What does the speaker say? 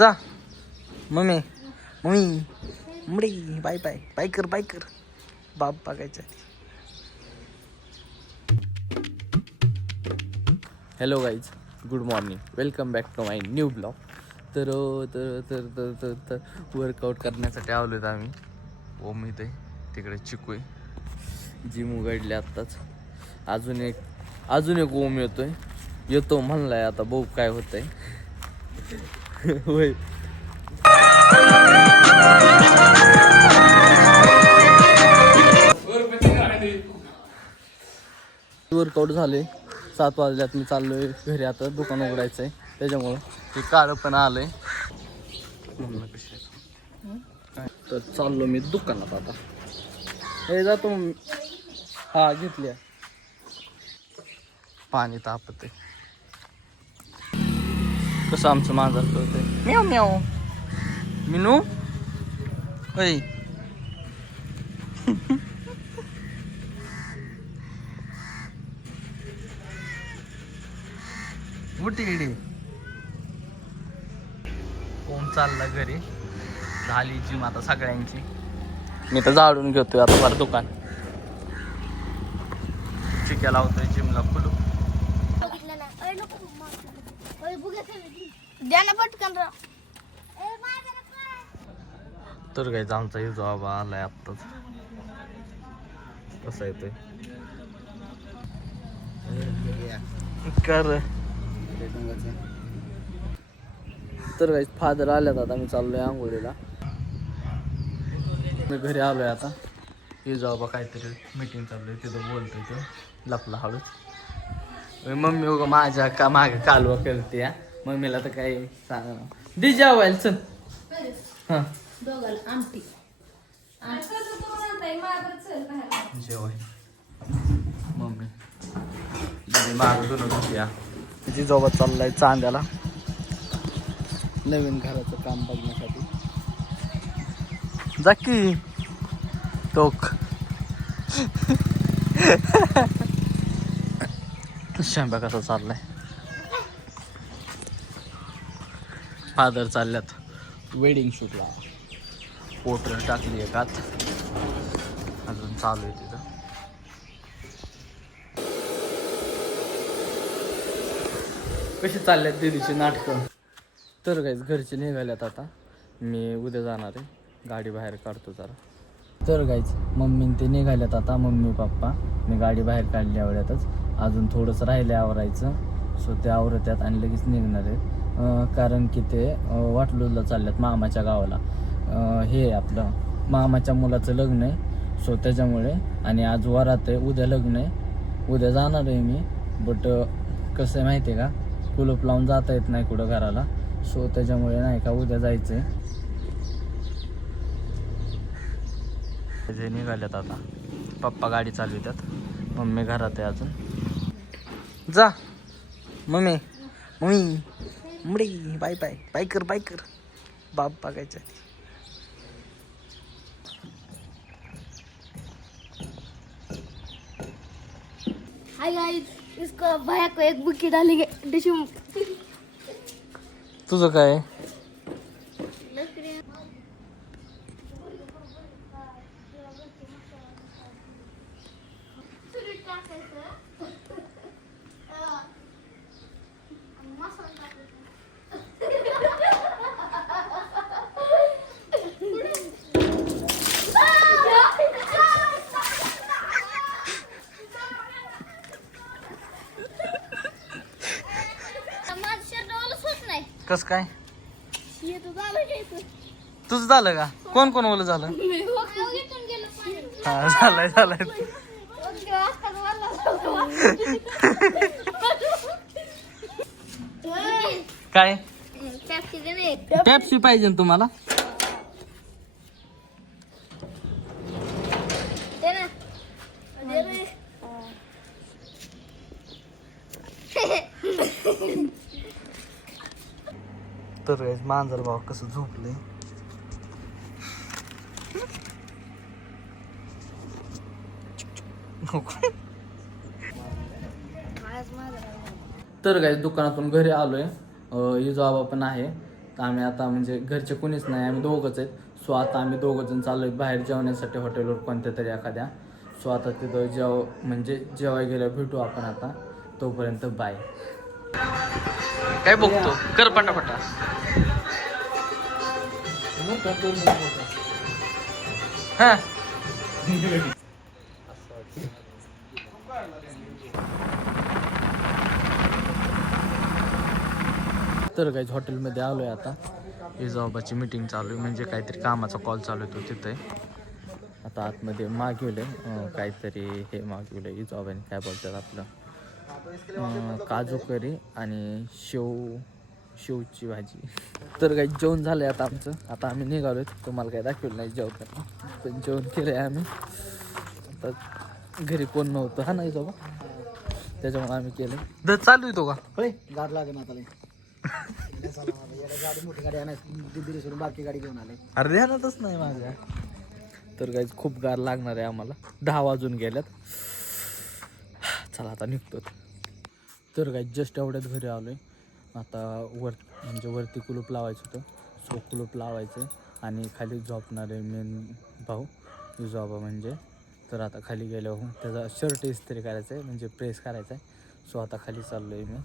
जा mummy mummy मुडी bye bye bye कर बाप बघायचं. Hello guys, good morning, welcome back to my new blog. तर तर तर तर तर तर वर्कआउट करण्यासाठी आलो आहेत आम्ही. ओम इथे तिकडे चिकू आहे, जिम उघडले आत्ताच. अजून एक ओम येतो म्हणलाय, आता बघू काय होतंय. होय वर्कआउट झाले. 7 वाजल्यात मी चाललोय घरी. आता दुकान उघडायचं आहे, त्याच्यामुळं ते काळं पण आलंय. तर चाललो मी दुकानात आता. हे जातो हा घेतल्या. पाणी तापत आहे. कसं आमचं मांजर करतंय म्याव म्याव. मिनू ऐ उठी इडी. कोण चालला घरी. झाली जिम आता सगळ्यांची. मी तर झाडून घेतोय आता फार दुकान. चिक्या लावतोय जिमला खुलू. तर काय आमचा युजो बाबा आलाय आत्ताच. कसा येतोय कर. तर काही फादर आल्यात. आता मी चाललोय आंघोळीला. मी घरी आलोय आता. युजो बाबा काहीतरी मीटिंग चालू आहे, तिथं बोलतोय तो लपला हळूच. मम्मी उगा माझ्या का मागे कालवा करते. मम्मीला तर काही सांग दि जेवायला चल. हां जेवाय मम्मी माग दोन या. तिची जोबात चाललाय चांद्याला नवीन घराचं काम बघण्यासाठी. जा की टोक. शांबा कसा चाललाय. फादर चालल्यात वेडिंग शूटला. पोटर टाकली आहे कात. अजून चालू आहे तिथं. कशी चालल्यात दीदीची नाटकं. तर काहीच घरचे निघाल्यात आता. मी उद्या जाणार आहे. गाडी बाहेर काढतो जरा. तर काहीच मम्मी ते निघाल्यात आता. Mummy papa. मी गाडी बाहेर काढली आवड्यातच. अजून थोडंसं राहिलं आवरायचं. सो ते आवरत्यात आणि लगेच निघणार आहेत. कारण की ते वाटलूला चालल्यात मामाच्या गावाला. हे आपलं मामाच्या मुलाचं लग्न आहे. सो त्याच्यामुळे आणि आज वरात आहे, उद्या लग्न आहे. उद्या जाणार आहे मी. बट कसं आहे माहिती आहे का, कुलूप लावून जाता येत नाही कुठं घराला. सो त्याच्यामुळे नाही का उद्या जायचं आहे. जे निघाल्यात आता. पप्पा गाडी चालवितात, मम्मी घरात आहे अजून. जा मम्मी मम्मी मुडी बाय बाय बाय कर बाप बघायचं. हाय गाइस, इसको भैया को एक बुक्की डालेंगे डिशू. तुझं काय. कस काय तुझं झालं का. कोण कोण ओलं झालं. हा झालंय काय. पेप्सी पाहिजे ना तुम्हाला. तर मांजर भाव कसं झोपलंय. तर काय दुकानातून घरी आलोय. युजो बाबा पण आहे तर आम्ही आता म्हणजे घरचे कोणीच नाही, आम्ही दोघंच आहेत. सो आता आम्ही दोघंजण चाललो आहे बाहेर जेवण्यासाठी हॉटेलवर कोणत्या तरी एखाद्या. सो आता तिथं म्हणजे जेवाय गेल्यावर भेटू आपण आता. तोपर्यंत बाय. काय बघतो कर पटापटा. हा तर काहीच हॉटेलमध्ये आलो आहे आता. इजाबाची मीटिंग चालू आहे, म्हणजे काहीतरी कामाचा कॉल चालू आहे तो तिथे. आता आतमध्ये मागवले काहीतरी हे मागवलं इजाबाने, काय बोलतात आपलं काजू करी आणि शेवची भाजी. तर काही जेवण झालं आहे आता आमचं. आता आम्ही निघालो आहे, तुम्हाला काही दाखवलं नाही जेवताना, पण जेवण केलं आहे आम्ही. आता घरी कोण नव्हतं हा नाही जाऊ, त्याच्यामुळे आम्ही केलं. दर चालू येतो का होय गाड लागे ना आता गाडी मोठी गाडी आणायची दिली सोडून बारकी गाडी घेऊन आले. अरे ध्यानातच नाही माझ्या. तर काही खूप गार लागणार आहे आम्हाला. 10 वाजून गेल्यात. चला आता निघतो. तर काही जस्ट एवढ्यात घरी आलो आहे. आता म्हणजे वरती कुलूप लावायचं होतं. सो कुलूप लावायचं आणि खाली झोपणारे मेन भाऊ युजाबा म्हणजे. तर आता खाली गेल्यावर त्याचा शर्ट इस्त्री करायचा आहे, म्हणजे प्रेस करायचा आहे. सो आता खाली चाललो आहे मी.